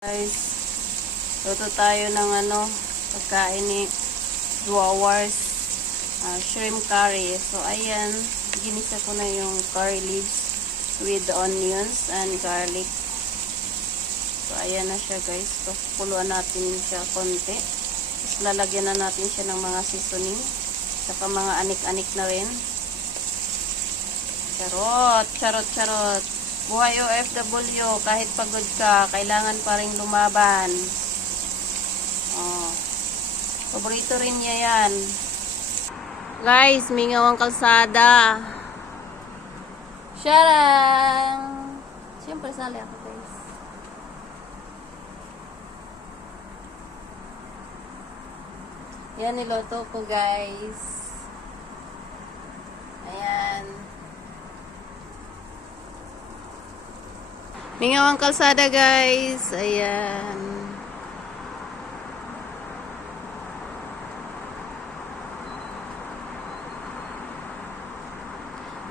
Guys, luto tayo ng pagkain ni Dwowers, shrimp curry. So ayan, ginisa ko na yung curry leaves with onions and garlic. So ayan na siya guys. So kuluan natin siya konti. Tapos lalagyan na natin siya ng mga seasoning. Saka mga anik-anik na rin. Charot, charot, charot. Buhay OFW, kahit pagod ka, kailangan pa rin lumaban. Oh. Paborito rin niya yan. Guys, mingaw ang kalsada. Sharang! Siyempre, sali ako guys. Yan, niloto ko guys. Ayan. Mingaw ang kalsada guys. Ayan.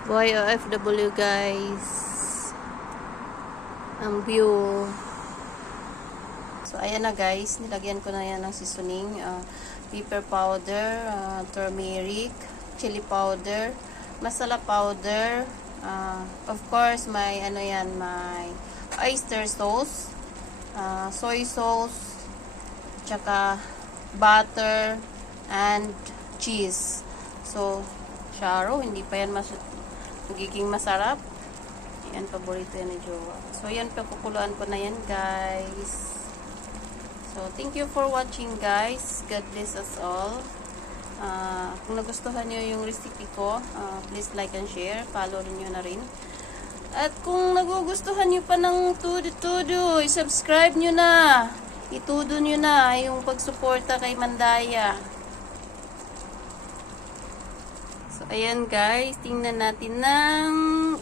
Buhay OFW guys. Ang view. So ayan na guys. Nilagyan ko na yan ng seasoning. Pepper powder, turmeric, chili powder, masala powder. Of course, may may oyster sauce, soy sauce, tsaka butter, and cheese. So, Sharo, hindi pa yan magiging masarap. Yan, paborito yan ni Jowa. So, yan, pakukuluan ko na yan, guys. So, thank you for watching, guys. God bless us all. Kung nagustuhan nyo yung recipe ko, please like and share. Follow nyo na rin. At kung nagugustuhan nyo pa ng tudo-tudo, i-subscribe nyo na. Itudo nyo na yung pagsuporta kay Mandaya. So, ayan guys. Tingnan natin ng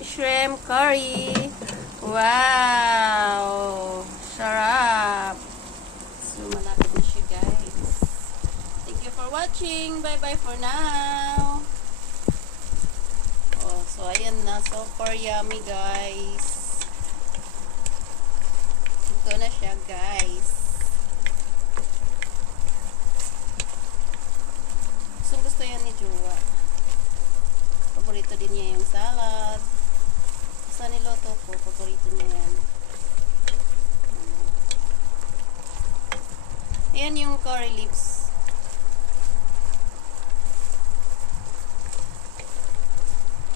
shrimp curry. Wow! Sarap! So, malapit na siya guys. Thank you for watching. Bye-bye for now. So, ayan na. Super yummy, guys. Ito na siya, guys. Gusto yan ni Jowa. Paborito din niya yung salad. Sa niloto ko, paborito niya yan. Ayan yung curry leaves.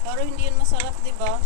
Pero hindi yun masarap, diba?